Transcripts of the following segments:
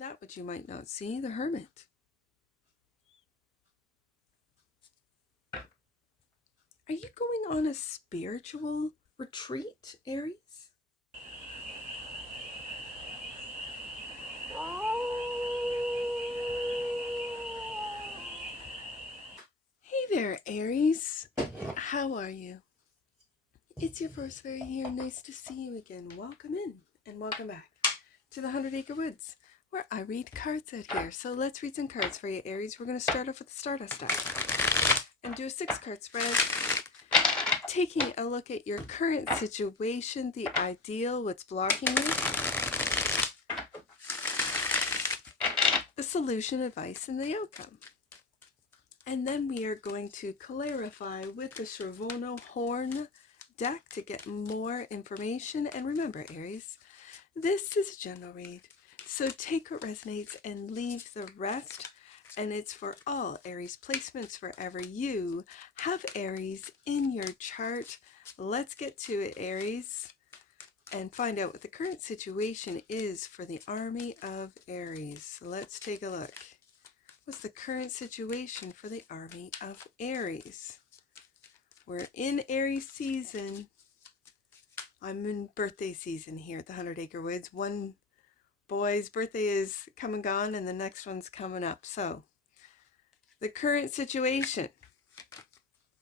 that which you might not see, the Hermit. Are you going on a spiritual retreat, Aries? Hey there, Aries. How are you? It's your first fairy here. Nice to see you again. Welcome in and welcome back to the 100 Acre Woods, where I read cards out here. So let's read some cards for you, Aries. We're going to start off with the Stardust deck and do a 6-card spread, taking a look at your current situation, the ideal, what's blocking you, the solution, advice, and the outcome. And then we are going to clarify with the CHERVONO-CHORNE deck to get more information. And remember, Aries, this is a general read, so take what resonates and leave the rest. And it's for all Aries placements wherever you have Aries in your chart. Let's get to it, Aries, and find out what the current situation is for the army of Aries. So let's take a look. What's the current situation for the army of Aries? We're in Aries season. I'm in birthday season here at the 100 Acre Woods. One boy's birthday is come and gone, and the next one's coming up. So the current situation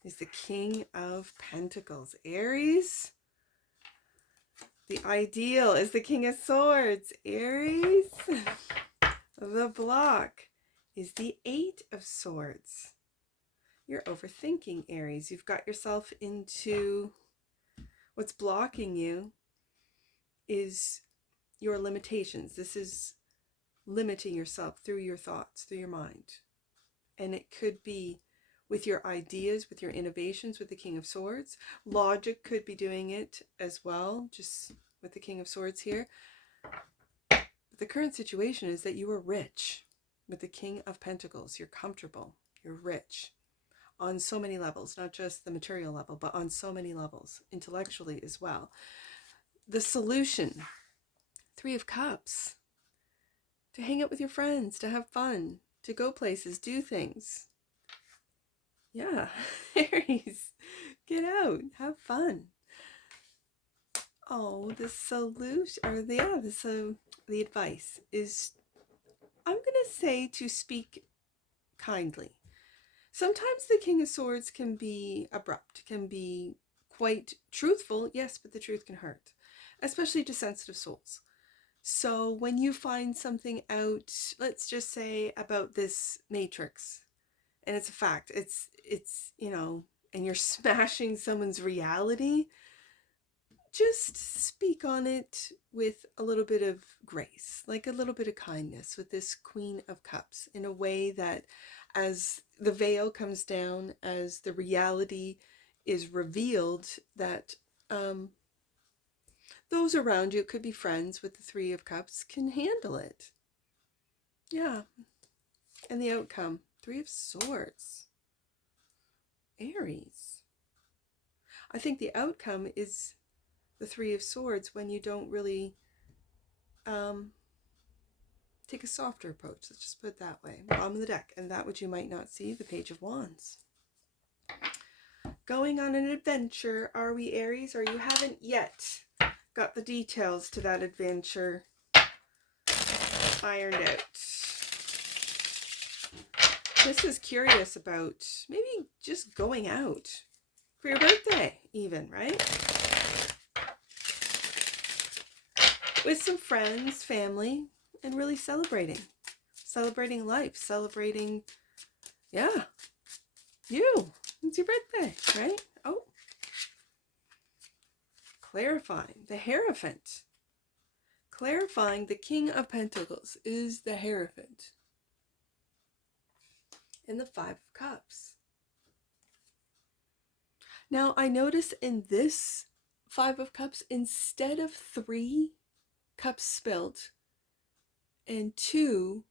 is the King of Pentacles. Aries. The ideal is the King of Swords. Aries. The block is the 8 of Swords. You're overthinking, Aries. You've got yourself into what's blocking you is your limitations. This is limiting yourself through your thoughts, through your mind. And it could be with your ideas, with your innovations, with the King of Swords. Logic could be doing it as well, just with the King of Swords here. But the current situation is that you are rich with the King of Pentacles. You're comfortable. You're rich on so many levels, not just the material level, but on so many levels, intellectually as well. The solution, 3 of Cups, to hang out with your friends, to have fun, to go places, do things. Yeah, Aries, get out, have fun. Oh, the solution, or the advice is, I'm going to say, to speak kindly. Sometimes the King of Swords can be abrupt, can be quite truthful, yes, but the truth can hurt, especially to sensitive souls. So when you find something out, let's just say about this matrix, and it's a fact, it's you know, and you're smashing someone's reality, just speak on it with a little bit of grace, like a little bit of kindness with this Queen of Cups, in a way that as the veil comes down, as the reality is revealed, that those around you, it could be friends with the 3 of Cups, can handle it. Yeah. And the outcome, 3 of Swords. Aries. I think the outcome is the 3 of Swords when you don't really take a softer approach. Let's just put it that way. Bottom of the deck. And that which you might not see, the Page of Wands. Going on an adventure, are we, Aries? Or you haven't yet got the details to that adventure ironed out? This is curious about maybe just going out for your birthday even, right? With some friends, family, and really celebrating life, celebrating, yeah, you. It's your birthday, right? Oh, clarifying the Hierophant. Clarifying the King of Pentacles is the Hierophant. And the 5 of Cups. Now, I notice in this 5 of Cups, instead of 3 cups spilled and 2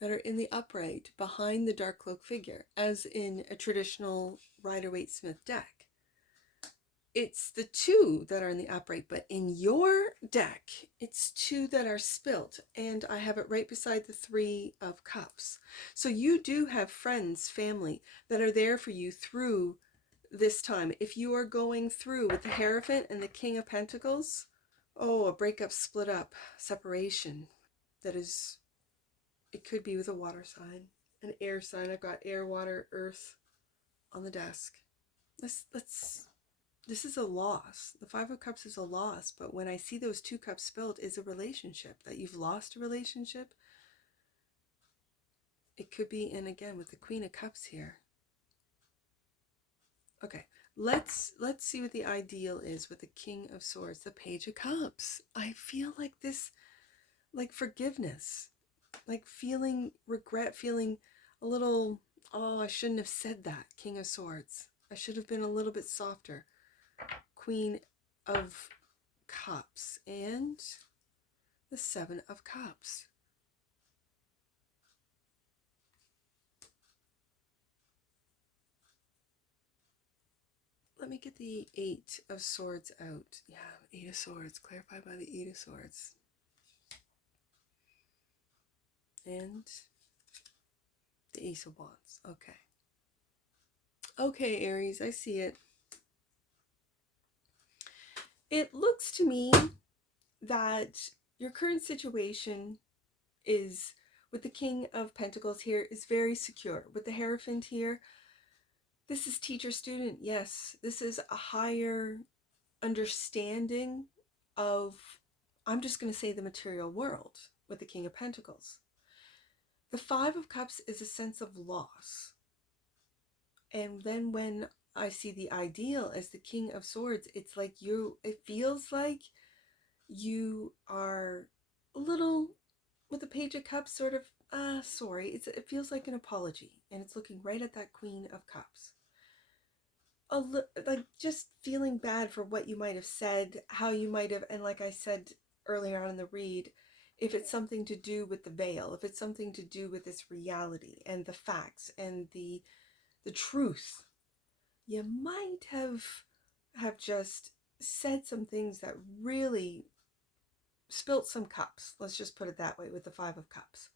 that are in the upright behind the dark cloak figure, as in a traditional Rider-Waite-Smith deck, it's the 2 that are in the upright, but in your deck, it's 2 that are spilt, and I have it right beside the 3 of Cups. So you do have friends, family that are there for you through this time. If you are going through with the Hierophant and the King of Pentacles, oh, a breakup, split up, separation, that is, it could be with a water sign, an air sign. I've got air, water, earth on the desk. This is a loss. The 5 of Cups is a loss, but when I see those 2 cups spilled, is a relationship, that you've lost a relationship. It could be, and again, with the Queen of Cups here. Okay, let's see what the ideal is with the King of Swords, the Page of Cups. I feel like this, like forgiveness, like feeling regret, feeling a little, oh, I shouldn't have said that, King of Swords. I should have been a little bit softer. Queen of Cups and the 7 of Cups. Let me get the 8 of Swords out. Yeah, 8 of Swords, clarified by the 8 of Swords. And the Ace of Wands. Okay. Okay, Aries, I see it. It looks to me that your current situation is, with the King of Pentacles here, is very secure. With the Hierophant here, this is teacher-student. Yes, this is a higher understanding of, I'm just going to say, the material world with the King of Pentacles. The 5 of Cups is a sense of loss. And then when I see the ideal as the King of Swords, it's like it feels like you are a little, with the Page of Cups, sort of, sorry, it feels like an apology, and it's looking right at that Queen of Cups. Like just feeling bad for what you might have said, how you might have, and like I said earlier on in the read, if it's something to do with the veil, if it's something to do with this reality and the facts and the truth, you might have just said some things that really spilt some cups. Let's just put it that way with the 5 of Cups.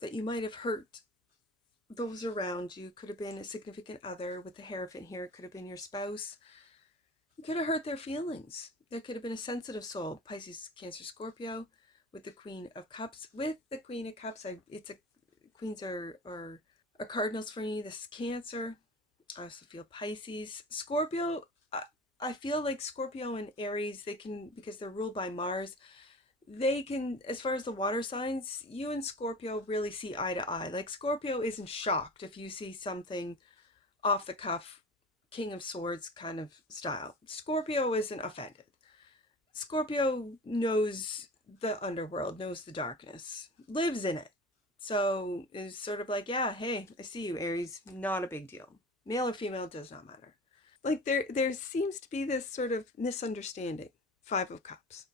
That you might have hurt those around you. Could have been a significant other. With the Hierophant here, it could have been your spouse. You could have hurt their feelings. There could have been a sensitive soul, Pisces, Cancer, Scorpio, with the Queen of Cups. With the Queen of Cups, queens are cardinals for me. This is Cancer. I also feel Pisces. Scorpio, I feel like Scorpio and Aries, they can, because they're ruled by Mars, they can, as far as the water signs, you and Scorpio really see eye to eye. Like Scorpio isn't shocked if you see something off the cuff, King of Swords kind of style. Scorpio isn't offended. Scorpio knows the underworld, knows the darkness, lives in it. So it's sort of like, yeah, hey, I see you, Aries. Not a big deal. Male or female does not matter. Like there seems to be this sort of misunderstanding. 5 of Cups.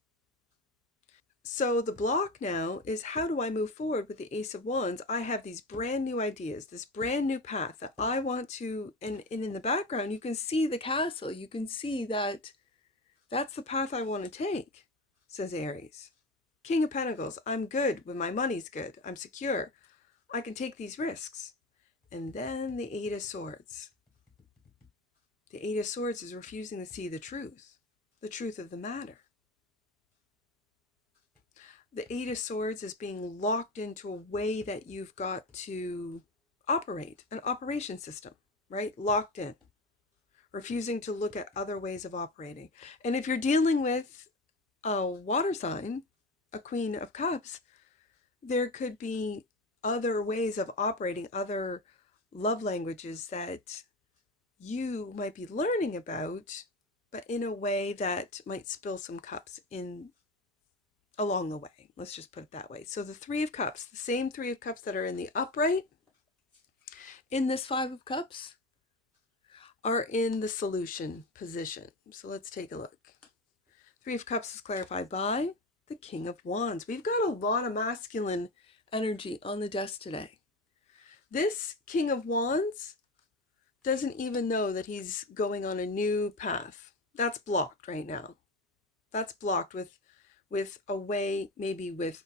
So the block now is, how do I move forward with the Ace of Wands? I have these brand new ideas, this brand new path that I want to, and in the background, you can see the castle. You can see that that's the path I want to take, says Aries. King of Pentacles, I'm good when my money's good. I'm secure. I can take these risks. And then the 8 of Swords. The 8 of Swords is refusing to see the truth of the matter. The 8 of Swords is being locked into a way that you've got to operate, an operation system, right? Locked in, refusing to look at other ways of operating. And if you're dealing with a water sign, a Queen of Cups, there could be other ways of operating, other love languages that you might be learning about, but in a way that might spill some cups in along the way. Let's just put it that way. So the 3 of Cups, the same 3 of Cups that are in the upright in this 5 of Cups, are in the solution position. So let's take a look. 3 of Cups is clarified by the King of Wands. We've got a lot of masculine energy on the desk today. This King of Wands doesn't even know that he's going on a new path. That's blocked right now. That's blocked with a way, maybe with,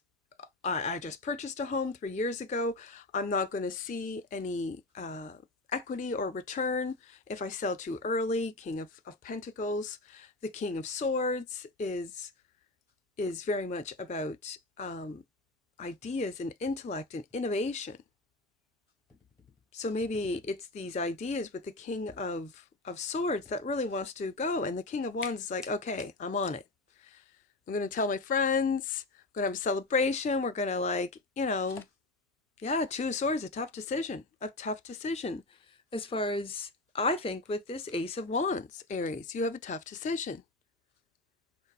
I just purchased a home 3 years ago. I'm not going to see any equity or return if I sell too early. King of Pentacles. The King of Swords is very much about ideas and intellect and innovation. So maybe it's these ideas with the King of Swords that really wants to go, and the King of Wands is like, okay, I'm on it. I'm going to tell my friends, I'm going to have a celebration. We're going to, like, you know, yeah, Two of Swords, a tough decision as far as I think with this Ace of Wands, Aries, you have a tough decision.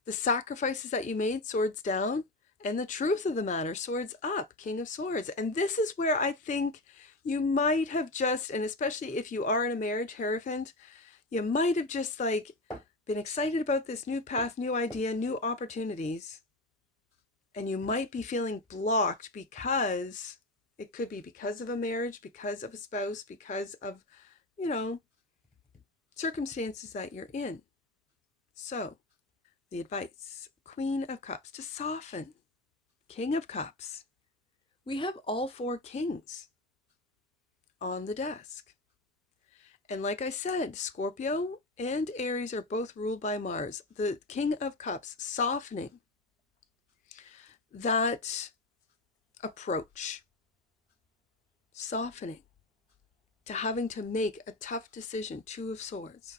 The sacrifices that you made, swords down, and the truth of the matter, swords up, King of Swords. And this is where I think you might have just, and especially if you are in a marriage, Hierophant, you might have just like been excited about this new path, new idea, new opportunities. And you might be feeling blocked because it could be because of a marriage, because of a spouse, because of, you know, circumstances that you're in. So the advice, Queen of Cups, to soften. King of Cups. We have all 4 kings on the desk. And like I said, Scorpio and Aries are both ruled by Mars. The King of Cups softening that approach, softening to having to make a tough decision, Two of Swords.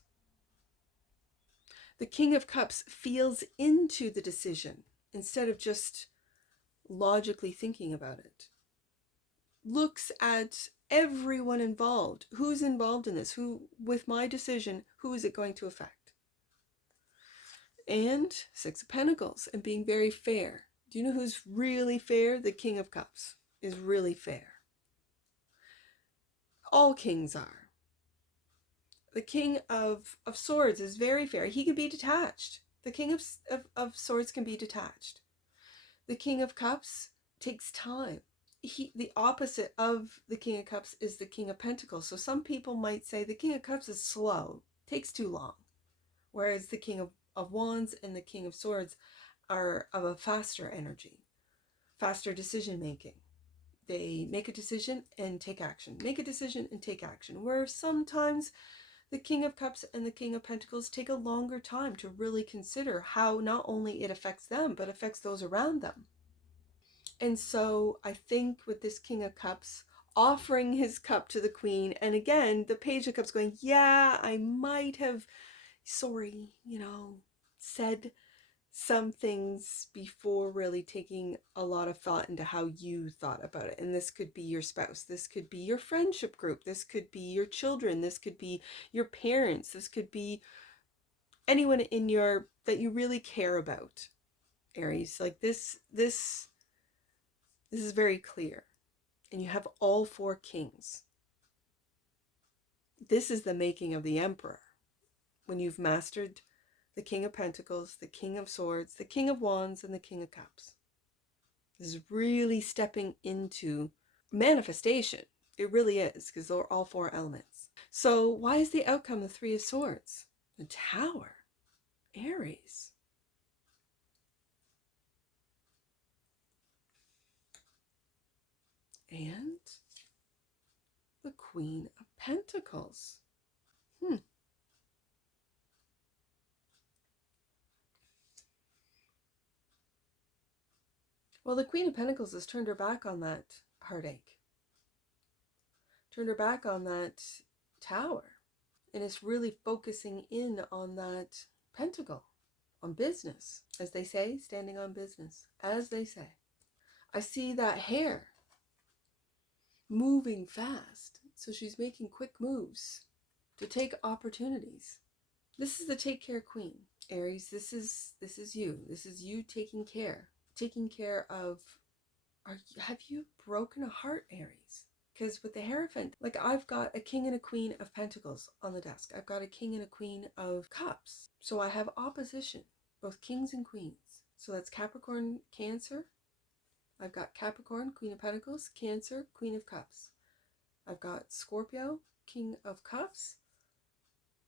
The King of Cups feels into the decision instead of just logically thinking about it. Looks at everyone involved. Who's involved in this? Who, with my decision, who is it going to affect? And Six of Pentacles, and being very fair. Do you know who's really fair? The King of Cups is really fair. All kings are. The King of Swords is very fair. He can be detached. The King of Swords can be detached. The King of Cups takes time. The opposite of the King of Cups is the King of Pentacles. So some people might say the King of Cups is slow, takes too long. Whereas the King of Wands and the King of Swords are of a faster energy, faster decision making. They make a decision and take action, make a decision and take action. Where sometimes the King of Cups and the King of Pentacles take a longer time to really consider how not only it affects them, but affects those around them. And so I think with this King of Cups offering his cup to the Queen, and again, the Page of Cups going, yeah, I might have, sorry, said some things before really taking a lot of thought into how you thought about it. And this could be your spouse, this could be your friendship group, this could be your children, this could be your parents, this could be anyone in your that you really care about, Aries. Like this is very clear. And you have all 4 kings. This is the making of the Emperor. When you've mastered the King of Pentacles, the King of Swords, the King of Wands, and the King of Cups. This is really stepping into manifestation. It really is, because they're all 4 elements. So why is the outcome the Three of Swords? The Tower. Aries. And the Queen of Pentacles. Well, the Queen of Pentacles has turned her back on that heartache. Turned her back on that tower. And it's really focusing in on that pentacle, on business. As they say, standing on business. As they say. I see that hair moving fast. So she's making quick moves to take opportunities. This is the take care queen. Aries, this is you. This is you taking care. Taking care of, have you broken a heart, Aries? Because with the Hierophant, like I've got a King and a Queen of Pentacles on the desk. I've got a King and a Queen of Cups. So I have opposition, both kings and queens. So that's Capricorn, Cancer. I've got Capricorn, Queen of Pentacles, Cancer, Queen of Cups. I've got Scorpio, King of Cups,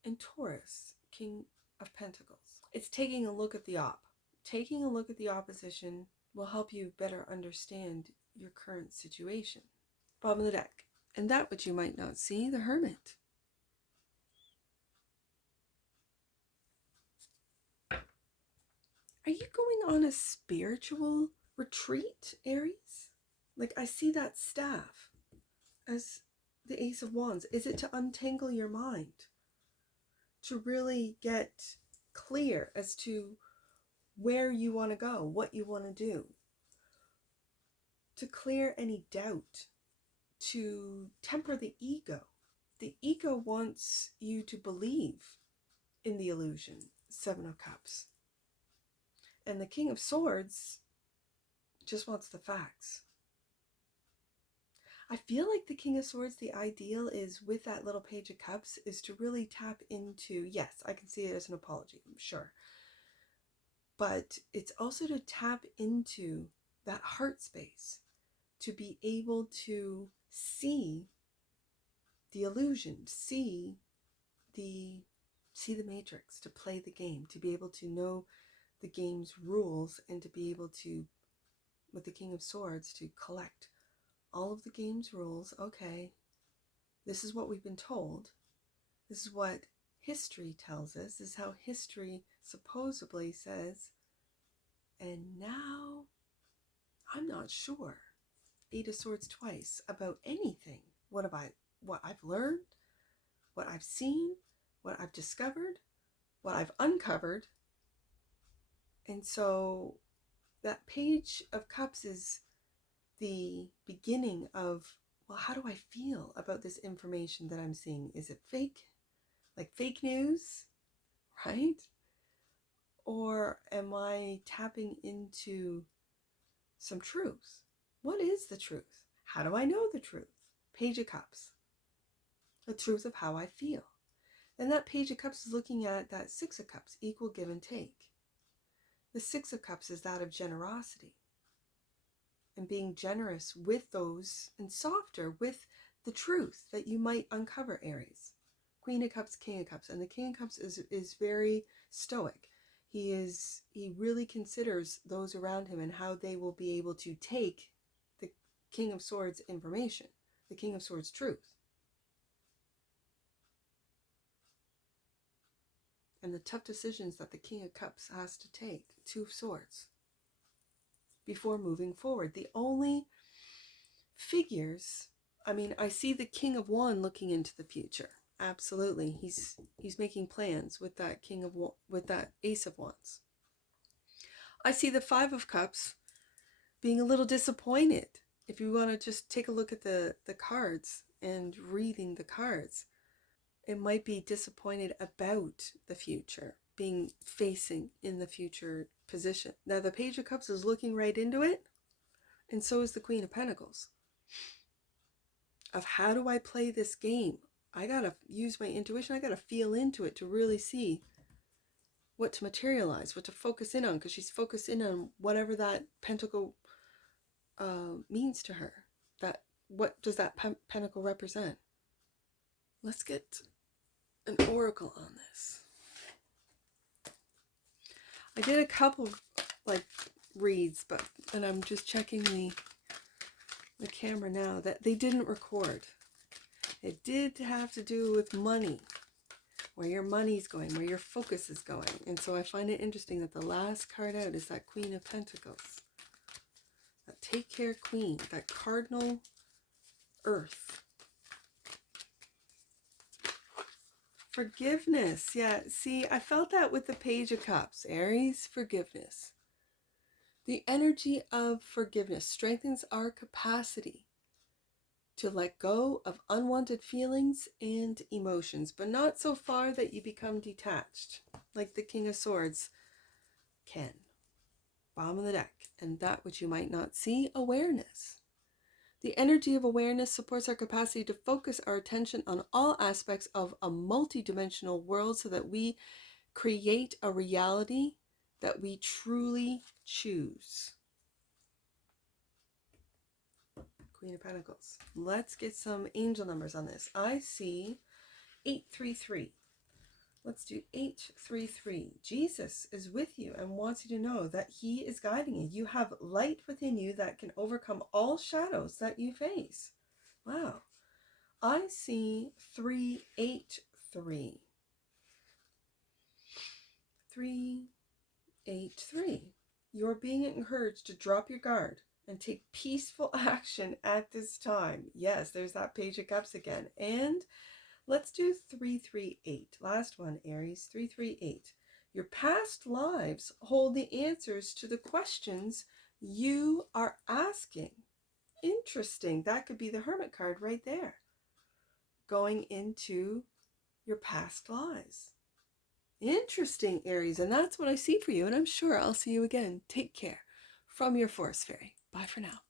and Taurus, King of Pentacles. It's taking a look at the op. Taking a look at the opposition will help you better understand your current situation. Bottom of the deck. And that which you might not see, the Hermit. Are you going on a spiritual retreat, Aries? Like, I see that staff as the Ace of Wands. Is it to untangle your mind? To really get clear as to where you want to go, what you want to do? To clear any doubt, to temper the ego. The ego wants you to believe in the illusion. Seven of Cups. And the King of Swords just wants the facts. I feel like the King of Swords, the ideal is with that little Page of Cups is to really tap into, yes, I can see it as an apology, I'm sure. But it's also to tap into that heart space, to be able to see the illusion, see the matrix, to play the game, to be able to know the game's rules, and to be able to, with the King of Swords, to collect all of the game's rules. Okay, this is what we've been told. This is what history tells us. This is how history supposedly says. And now, I'm not sure. Eight of Swords twice about anything. What I've learned, what I've seen, what I've discovered, what I've uncovered. And so that Page of Cups is the beginning of, well, how do I feel about this information that I'm seeing? Is it fake? Like fake news, right? Or am I tapping into some truth? What is the truth? How do I know the truth? Page of Cups. The truth of how I feel. And that Page of Cups is looking at that Six of Cups, equal give and take. The Six of Cups is that of generosity. And being generous with those, and softer with the truth that you might uncover, Aries. Queen of Cups, King of Cups. And the King of Cups is very stoic. He really considers those around him and how they will be able to take the King of Swords information, the King of Swords truth. And the tough decisions that the King of Cups has to take, Two of Swords, before moving forward. The only figures, I mean, I see the King of Wands looking into the future. Absolutely. He's making plans with that with that Ace of Wands. I see the Five of Cups being a little disappointed. If you want to just take a look at the cards and reading the cards, it might be disappointed about the future, facing in the future position. Now the Page of Cups is looking right into it, and so is the Queen of Pentacles. Of how do I play this game? I gotta use my intuition. I gotta feel into it to really see what to materialize, what to focus in on, because she's focused in on whatever that pentacle means to her. What does that pentacle represent? Let's get an oracle on this. I did a couple reads, and I'm just checking the camera now that they didn't record. It did have to do with money, where your money's going, where your focus is going. And so I find it interesting that the last card out is that Queen of Pentacles. That Take Care Queen, that cardinal earth. Forgiveness. Yeah, see, I felt that with the Page of Cups. Aries, forgiveness. The energy of forgiveness strengthens our capacity to let go of unwanted feelings and emotions, but not so far that you become detached, like the King of Swords can. Bottom of the deck. And that which you might not see, awareness. The energy of awareness supports our capacity to focus our attention on all aspects of a multidimensional world so that we create a reality that we truly choose. Queen of Pentacles. Let's get some angel numbers on this. I see 833. Let's do 833. Jesus is with you and wants you to know that he is guiding you. You have light within you that can overcome all shadows that you face. Wow. I see 383. 383. You're being encouraged to drop your guard and take peaceful action at this time. Yes, there's that Page of Cups again. And let's do 338. Last one, Aries. 338. Your past lives hold the answers to the questions you are asking. Interesting. That could be the Hermit card right there. Going into your past lives. Interesting, Aries. And that's what I see for you. And I'm sure I'll see you again. Take care. From your Forest Fairy. Bye for now.